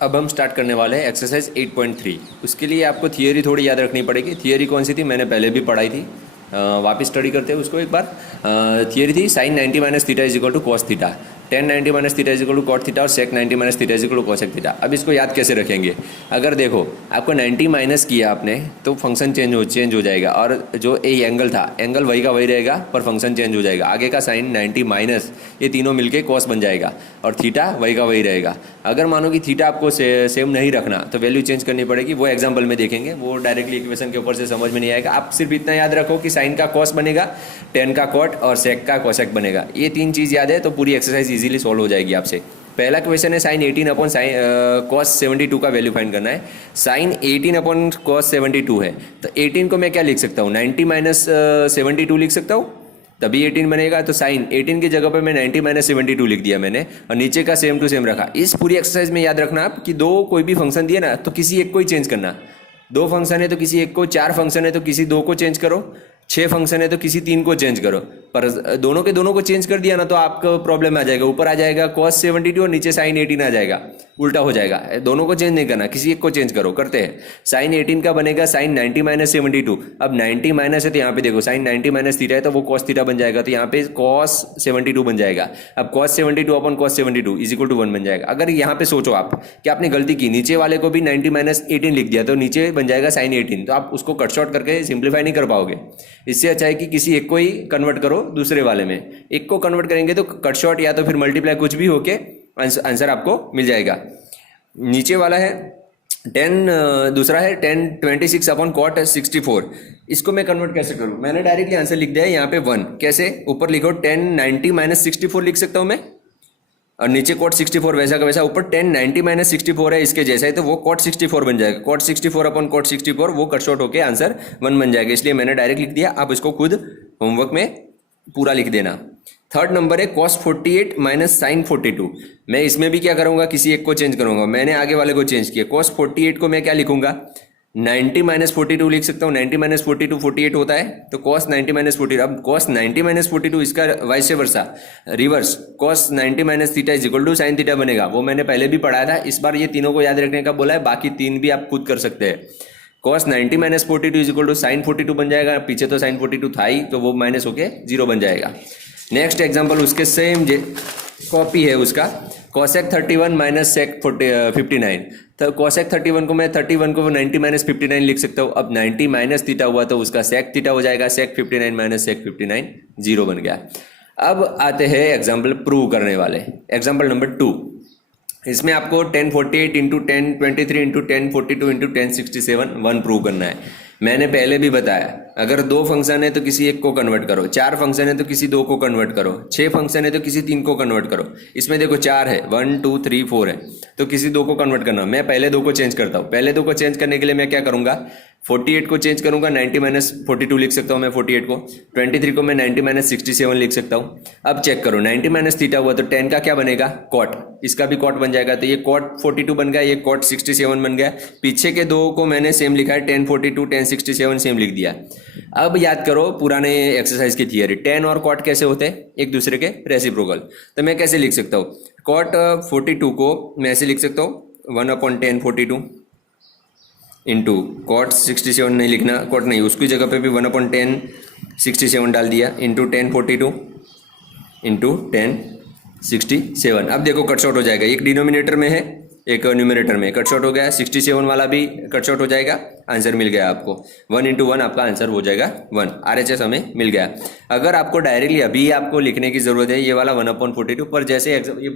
अब हम स्टार्ट करने वाले हैं एक्सरसाइज 8.3। उसके लिए आपको थियरी थोड़ी याद रखनी पड़ेगी। थियरी कौन सी थी, मैंने पहले भी पढ़ाई थी, वापस स्टडी करते हैं उसको एक बार। थियरी थी sine 90 minus theta is equal to cos theta, tan 90 minus theta is equal to cot theta और sec 90 minus theta is equal to cosec theta. अब इसको याद कैसे रखेंगे, अगर देखो आपको 90 माइनस किया आपने तो फंक्शन चेंज हो जाएगा, और जो ए एंगल था एंगल वही का वही रहेगा पर फंक्शन चेंज हो जाएगा। आगे का साइन 90 माइनस ये तीनों मिलके कॉस बन जाएगा और थीटा वही का वही रहेगा। अगर मानो कि थीटा आपको सेम नहीं रखना तो वैल्यू चेंज करनी पड़ेगी, वो एग्जाम्पल में देखेंगे, वो डायरेक्टली इक्वेशन के ऊपर से समझ में नहीं आएगा। आप सिर्फ इतना याद रखो कि साइन का कॉस बनेगा, टेन का कॉट और सेक का कोसेक बनेगा। ये तीन चीज़ याद है तो पूरी एक्सरसाइज इजीली सॉल्व हो जाएगी आपसे। पहला क्वेश्चन है साइन 18 अपॉन साइन कॉस 72 का वैल्यू फाइंड करना है। साइन 18 अपॉन कॉस 72 है तो 18 को मैं क्या लिख सकता हूँ, 90 माइनस 72 लिख सकता हूँ, तभी 18 बनेगा। तो साइन 18 की जगह पर मैं 90 माइनस 72 लिख दिया मैंने, और नीचे का सेम टू सेम रखा। इस पूरी एक्सरसाइज में याद रखना आप कि दो कोई भी फंक्शन दिए ना तो किसी एक को ही चेंज करना। दो फंक्शन है तो किसी एक को, चार फंक्शन है तो किसी दो को चेंज करो, छः फंक्शन है तो किसी तीन को चेंज करो। पर दोनों के दोनों को चेंज कर दिया ना तो आपको प्रॉब्लम आ जाएगा, ऊपर आ जाएगा cos 72 और नीचे साइन 18 आ जाएगा, उल्टा हो जाएगा। दोनों को चेंज नहीं करना, किसी एक को चेंज करो। करते हैं, साइन 18 का बनेगा साइन 90 माइनस 72। अब 90 माइनस है तो यहाँ पे देखो साइन 90 माइनस थीटा है तो वो cos थीटा बन जाएगा, तो यहाँ पे cos 72 बन जाएगा। अब cos 72 upon cos 72 is equal to 1 बन जाएगा। अगर यहाँ पे सोचो आप कि आपने गलती की, नीचे वाले को भी 90 माइनस 18 लिख दिया तो नीचे बन जाएगा साइन 18, तो आप उसको कट शॉर्ट करके सिंप्लीफाई नहीं कर पाओगे। इससे अच्छा है कि किसी एक को ही कन्वर्ट करो दूसरे वाले में। एक को कन्वर्ट करेंगे तो कट शॉर्ट या तो फिर मल्टीप्लाई कुछ भी होके आंसर आपको मिल जाएगा। नीचे वाला है 10, दूसरा है 10 26 अपॉन कॉट 64। इसको मैं कन्वर्ट कैसे करूं, मैंने डायरेक्टली आंसर लिख दिया है यहाँ पे 1। कैसे, ऊपर लिखो 10 90 माइनस 64 लिख सकता हूं मैं, और नीचे कॉट 64 वैसा का वैसा। ऊपर 10 90 माइनस 64 है इसके जैसा है तो वो कॉट 64 बन जाएगा। कॉट 64 अपॉन कॉट 64 वो कट शॉर्ट होकर आंसर 1 बन जाएगा, इसलिए मैंने डायरेक्ट लिख दिया। आप इसको खुद होमवर्क में पूरा लिख देना। थर्ड नंबर है cos 48 माइनस साइन 42। मैं इसमें भी क्या करूंगा, किसी एक को चेंज करूंगा। मैंने आगे वाले को चेंज किया। cos 48 को मैं क्या लिखूंगा, 90 माइनस 42 लिख सकता हूँ। 90 माइनस 42 48 होता है तो cos 90 माइनस 42। अब cos 90 माइनस 42 इसका vice versa reverse cos 90 minus theta is equal to sine theta बनेगा। वो मैंने पहले भी पढ़ाया था, इस बार ये तीनों को याद रखने का बोला है, बाकी तीन भी आप खुद कर सकते हैं। cos 90 minus 42 is equal to sine 42 बन जाएगा। पीछे तो साइन 42 था ही तो वो माइनस होके 0 बन जाएगा। नेक्स्ट एग्जाम्पल उसके सेम कॉपी है उसका, cosec 31 माइनस सेक 59। तो cosec 31 को मैं 31 को 90 माइनस 59 लिख सकता हूँ। अब 90 माइनस थीटा हुआ तो उसका सेक थीटा हो जाएगा, सेक 59 माइनस सेक 59 0 बन गया। अब आते हैं एग्जाम्पल प्रूव करने वाले, एग्जाम्पल नंबर 2। इसमें आपको 1048 इंटू 1023 इंटू 1042 इंटू 1067 1 प्रूव करना है। मैंने पहले भी बताया, अगर दो फंक्शन है तो किसी एक को कन्वर्ट करो, चार फंक्शन है तो किसी दो को कन्वर्ट करो, छह फंक्शन है तो किसी तीन को कन्वर्ट करो। इसमें देखो 4 है, 1 2 3 4 है तो किसी दो को कन्वर्ट करना। मैं पहले दो को चेंज करता हूँ। पहले दो को चेंज करने के लिए मैं क्या करूंगा, 48 को चेंज करूंगा, 90 माइनस 42 लिख सकता हूँ मैं 48 को। 23 को मैं 90 माइनस 67 लिख सकता हूँ। अब चेक करो 90 माइनस थीटा हुआ तो 10 का क्या बनेगा, कॉट, इसका भी कॉट बन जाएगा। तो ये कॉट 42 बन गया, ये कॉट 67 बन गया। पीछे के दो को मैंने सेम लिखा है, 1042 1067 सेम लिख दिया। अब याद करो पुराने एक्सरसाइज की थियरी, 10 और कॉट कैसे होते हैं, एक दूसरे के रेसिप्रोकल। तो मैं कैसे लिख सकता हूँ, कॉट 42 को मैं ऐसे लिख सकता हूँ 1/10 42 इंटू कॉट 67 नहीं लिखना, कॉट नहीं, उसकी जगह पे भी 1/10 67 डाल दिया इंटू 1042 इंटू 1067। अब देखो कट शॉर्ट हो जाएगा, एक डिनोमिनेटर में है एक न्यूमरेटर में, कट शॉर्ट हो गया। 67 वाला भी कट शॉर्ट हो जाएगा, आंसर मिल गया आपको। 1 इंटू 1 आपका आंसर हो जाएगा 1। RHS हमें मिल गया। अगर आपको डायरेक्टली अभी आपको लिखने की जरूरत है ये वाला 1/42, पर जैसे ये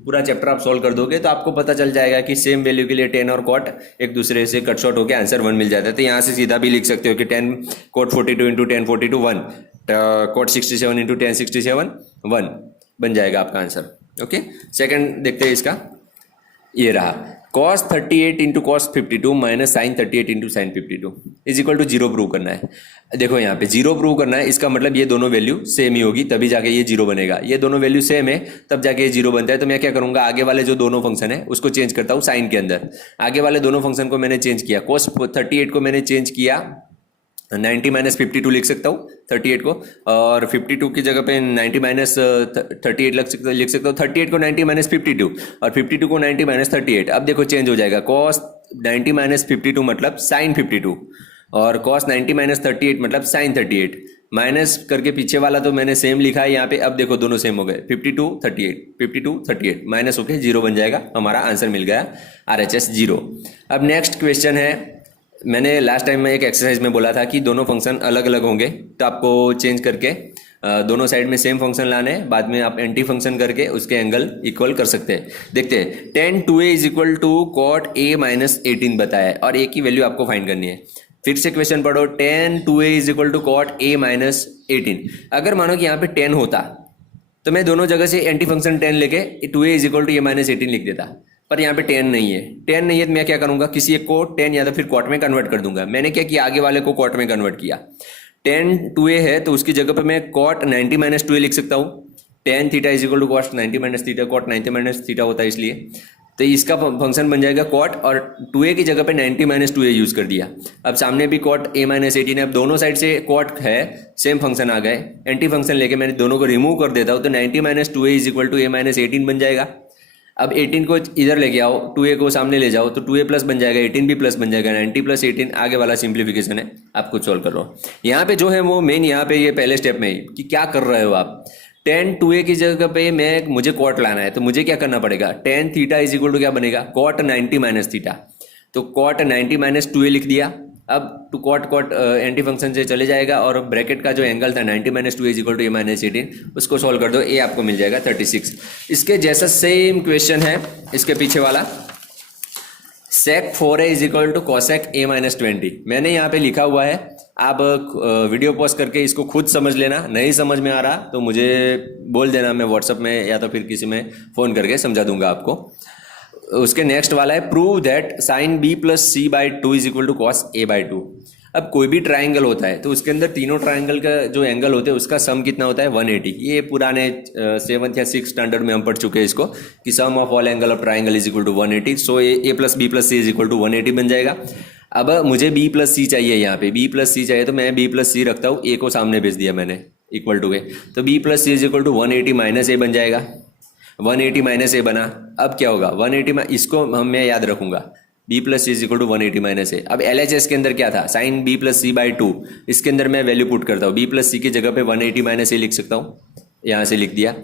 पूरा चैप्टर आप सॉल्व कर दोगे तो आपको पता चल जाएगा कि सेम वैल्यू के लिए 10 और कॉट एक दूसरे से कट शॉर्ट होकर आंसर 1 मिल जाता है। तो यहाँ से सीधा भी लिख सकते हो कि 10 कॉट 42 इंटू 1042 1, कॉट 67 इंटू 1067 1 बन जाएगा आपका आंसर। ओके, सेकेंड देखते हैं इसका, ये रहा cos 38 into cos 52 minus sine 38 into sine 52 is equal to 0 prove करना है। देखो यहाँ पे 0 प्रूव करना है, इसका मतलब ये दोनों वैल्यू सेम ही होगी तभी जाके ये 0 बनेगा। ये दोनों वैल्यू सेम है तब जाके ये 0 बनता है। तो मैं क्या करूंगा, आगे वाले जो दोनों फंक्शन है उसको चेंज करता हूँ साइन के अंदर। आगे वाले दोनों फंक्शन को मैंने चेंज किया, cos 38 को मैंने चेंज किया 90 माइनस 52 लिख सकता हूँ 38 को, और 52 की जगह पे 90 माइनस 38 लिख सकता हूँ। 38 को 90 माइनस 52 और 52 को 90 माइनस 38। अब देखो चेंज हो जाएगा, कॉस 90 माइनस 52 मतलब साइन 52 और कॉस 90 माइनस 38 मतलब साइन 38। माइनस करके पीछे वाला तो मैंने सेम लिखा है यहाँ पे। अब देखो दोनों सेम हो गए, 52 38 52 38 माइनस होके 0 बन जाएगा, हमारा आंसर मिल गया RHS 0। अब नेक्स्ट क्वेश्चन है, मैंने लास्ट टाइम में एक एक्सरसाइज में बोला था कि दोनों फंक्शन अलग अलग होंगे, तो आपको चेंज करके दोनों साइड में सेम फंक्शन लाने हैं, बाद में आप एंटी फंक्शन करके उसके एंगल इक्वल कर सकते हैं। देखते हैं, tan 2a is equal to cot a minus 18 बताया है और a की वैल्यू आपको फाइंड करनी है। फिर से क्वेश्चन पढ़ो, tan 2a is equal to cot a minus 18। अगर मानो कि यहाँ पे 10 होता तो मैं दोनों जगह से एंटी फंक्शन 10 लेके 2a is equal to a minus 18 लिख देता, पर यहाँ पे 10 नहीं है। 10 नहीं है तो मैं क्या करूंगा, किसी एक को 10 या तो फिर कॉट में कन्वर्ट कर दूंगा। मैंने क्या किया, आगे वाले को कॉट में कन्वर्ट किया। tan 2a है तो उसकी जगह पे मैं कॉट 90 माइनस 2a लिख सकता हूँ। tan theta is equal to cot 90 minus theta, cot 90 minus theta होता है इसलिए, तो इसका फंक्शन बन जाएगा कॉट, और 2a की जगह पे 90 माइनस 2a यूज कर दिया। अब सामने भी कॉट a माइनस 18 है, अब दोनों साइड से कॉट है, सेम फंक्शन आ गए। एंटी फंक्शन लेके मैंने दोनों को रिमूव कर देता हूँ तो 90 minus 2a is equal to a minus 18 बन जाएगा। अब 18 को इधर लेके आओ, 2a को सामने ले जाओ तो 2a प्लस बन जाएगा, 18 भी प्लस बन जाएगा, 90 प्लस 18 आगे वाला सिंप्लीफिकेशन है, आपको सॉल्व कर लो। यहाँ पे जो है वो मेन यहाँ पे ये पहले स्टेप में ही कि क्या कर रहे हो आप। tan 2a की जगह पे मुझे कॉट लाना है तो मुझे क्या करना पड़ेगा, tan theta is equal to क्या बनेगा, कॉट 90 माइनस थीटा, तो कॉट 90 माइनस 2a लिख दिया। अब टू कॉट एंटी फंक्शन से चले जाएगा और ब्रैकेट का जो एंगल था 90 minus 2a is equal to a minus 18, उसको सॉल्व कर दो, a आपको मिल जाएगा 36। इसके जैसा सेम क्वेश्चन है इसके पीछे वाला, sec 4a is equal to cosec a minus 20। मैंने यहाँ पे लिखा हुआ है, आप वीडियो पॉज करके इसको खुद समझ लेना, नहीं समझ में आ रहा तो मुझे बोल देना, मैं व्हाट्सअप में या तो फिर किसी में फ़ोन करके समझा दूंगा आपको। उसके नेक्स्ट वाला है, prove that sine b plus C by 2 is equal to cos a by 2। अब कोई भी ट्राइंगल होता है तो उसके अंदर तीनों ट्राइंगल का जो एंगल होते हैं उसका सम कितना होता है, 180। ये पुराने 7th या 6th स्टैंडर्ड में हम पढ़ चुके हैं इसको, कि sum of all angle of triangle is equal to 180। So a plus B plus C is equal to 180 बन जाएगा। अब मुझे b प्लस सी चाहिए, यहाँ पे b प्लस सी चाहिए तो मैं b प्लस सी रखता हूँ, a को सामने भेज दिया मैंने इक्वल टू a, तो b plus C is equal to 180 minus a बन जाएगा। 180 माइनस a बना, अब क्या होगा 180 इसको मैं याद रखूंगा, b plus C is equal to 180 minus A. अब LHS के अंदर क्या था, sine b plus C by 2, इसके अंदर मैं वैल्यू पुट करता हूँ, b प्लस सी की जगह पे 180 माइनस ए लिख सकता हूँ, यहाँ से लिख दिया।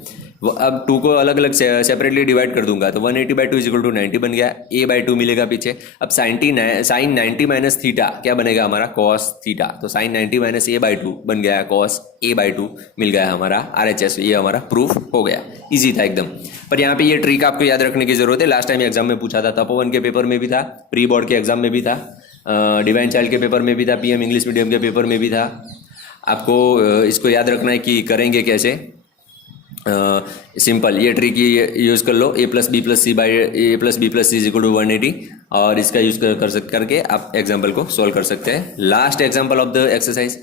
अब 2 को अलग अलग सेपरेटली डिवाइड कर दूंगा तो 180 बाई 2 इज इक्वल टू 90 बन गया, a बाई 2 मिलेगा पीछे। अब साइन 90 माइनस थीटा क्या बनेगा हमारा, कॉस थीटा, तो साइन 90 माइनस a बाई 2 बन गया, कॉस a बाई 2 मिल गया हमारा RHS। ये हमारा प्रूफ हो गया, इजी था एकदम। पर यहाँ पे ये ट्रिक आपको याद रखने की जरूरत है, लास्ट टाइम एग्जाम में पूछा था, तपोवन के पेपर में भी था, प्री बोर्ड के एग्जाम में भी था, डिवाइन चाइल्ड के पेपर में भी था, PM इंग्लिश मीडियम के पेपर में भी था। आपको इसको याद रखना है कि करेंगे कैसे। सिंपल ये ट्रिक यूज़ कर लो, a plus B plus C by a plus B plus C is equal to 180, और इसका यूज़ करके आप एग्जाम्पल को सॉल्व कर सकते हैं। Last example of the exercise,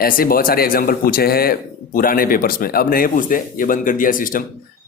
ऐसे बहुत सारे एग्जाम्पल पूछे हैं पुराने पेपर्स में, अब नहीं पूछते, ये बंद कर दिया सिस्टम,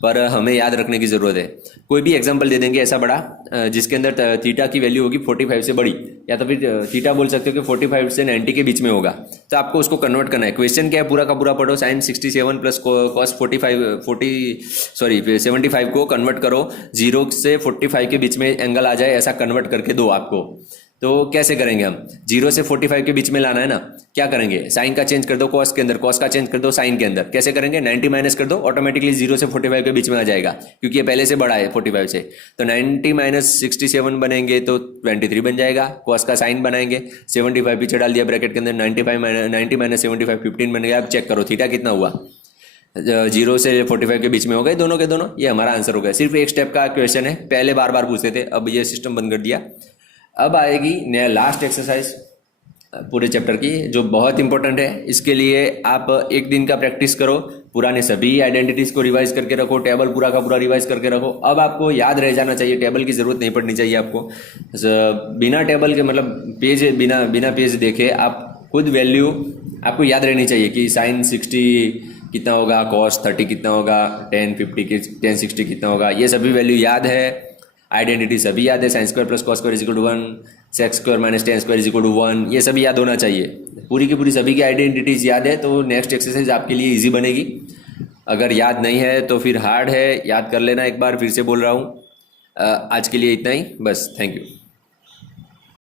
पर हमें याद रखने की ज़रूरत है। कोई भी एग्जाम्पल दे देंगे ऐसा बड़ा जिसके अंदर थीटा की वैल्यू होगी 45 से बड़ी, या तो फिर थीटा बोल सकते हो कि 45 से 90 के बीच में होगा, तो आपको उसको कन्वर्ट करना है। क्वेश्चन क्या है पूरा का पूरा पढ़ो, साइन 67 प्लस कॉस 75 को कन्वर्ट करो, 0 से 45 के बीच में एंगल आ जाए ऐसा कन्वर्ट करके दो आपको। तो कैसे करेंगे हम, 0 से 45 के बीच में लाना है ना, क्या करेंगे, साइन का चेंज कर दो कॉस के अंदर, कॉस का चेंज कर दो साइन के अंदर। कैसे करेंगे, 90 माइनस कर दो, ऑटोमेटिकली 0 से 45 के बीच में आ जाएगा, क्योंकि ये पहले से बड़ा है 45 से। तो 90 माइनस 67 बनेंगे तो 23 बन जाएगा। कॉस का साइन बनाएंगे, 75 पीछे डाल दिया ब्रैकेट के अंदर, 90 माइनस 75 15 बन गया। अब चेक करो थीटा कितना हुआ, 0 से 45 के बीच में हो गए दोनों के दोनों, ये हमारा आंसर हो गया। सिर्फ एक स्टेप का क्वेश्चन है, पहले बार बार पूछते थे, अब ये सिस्टम बंद कर दिया। अब आएगी नया लास्ट एक्सरसाइज पूरे चैप्टर की, जो बहुत इंपॉर्टेंट है। इसके लिए आप एक दिन का प्रैक्टिस करो, पुराने सभी आइडेंटिटीज को रिवाइज करके रखो, टेबल पूरा का पूरा रिवाइज करके रखो। अब आपको याद रह जाना चाहिए, टेबल की जरूरत नहीं पड़नी चाहिए आपको। बिना टेबल के मतलब पेज बिना पेज देखे आप खुद वैल्यू आपको याद रहनी चाहिए कि साइन 60 कितना होगा, कॉस 30 कितना होगा, tan 60 कितना होगा, ये सभी वैल्यू याद है। आइडेंटिटी सभी याद है, sine square plus cos square is equal to 1, sec square minus tan square is equal to 1, ये सभी याद होना चाहिए। पूरी की पूरी सभी की आइडेंटिटीज याद है तो नेक्स्ट एक्सरसाइज आपके लिए ईजी बनेगी। अगर याद नहीं है तो फिर हार्ड है, याद कर लेना एक बार, फिर से बोल रहा हूँ। आज के लिए इतना ही बस, थैंक यू।